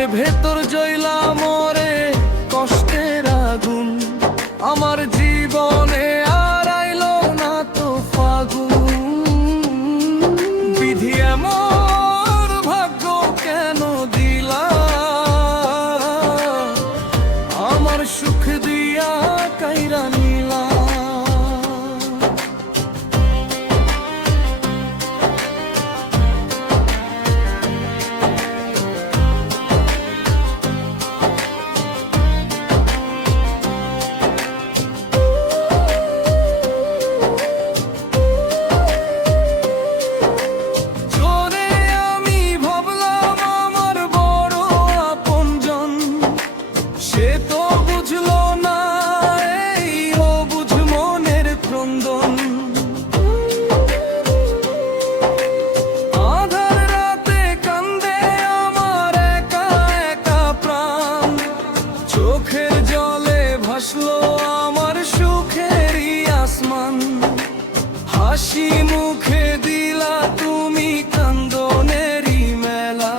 বুকের ভেতর জ্বলা মরে কষ্টের আগুন, আমার জীবনে আর আইলো না তো ফাগুন। বিধি এমন ভাগ্য কেন দিলা, আমার সুখ দিয়া কাইরা নিলা। চোখের জলে ভাসলো আমার সুখেরই আসমান, হাসি মুখে দিলা তুমি কান্দনেরই মেলা।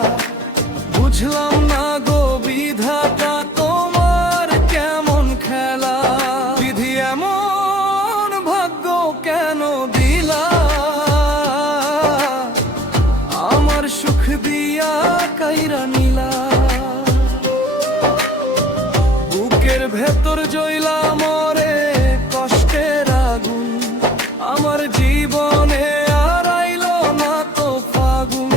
বুঝলাম না গো বিধাতা তোমার কেমন খেলা, বিধি এমন ভাগ্য কেন দিলা, আমার সুখ দিয়া কাইরা নিলা। বুকের ভেতর জ্বলা মরে কষ্টের আগুন, আমার জীবনে আর আইলো না তো ফাগুন।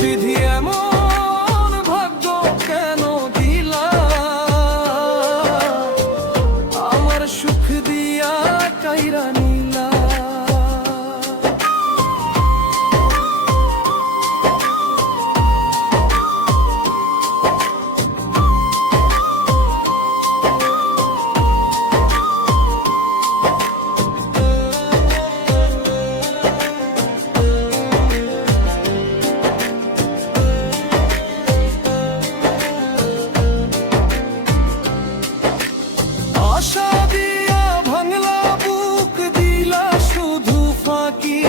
বিধি এমন ভাগ্য কেন দিলা, আমার সুখ দিয়া কাইরা নিলা। আশা দিয়া ভাঙলা বুক দিলা শুধু ফাঁকি,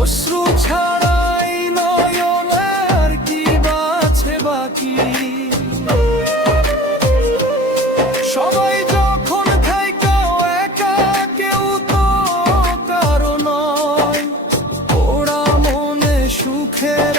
অশ্রু ছাড়াই নয়নের কি বাছে বাকি। সবাই যখন থাইকাও একা কেউ তো কারো নয়, ওরা মনে সুখের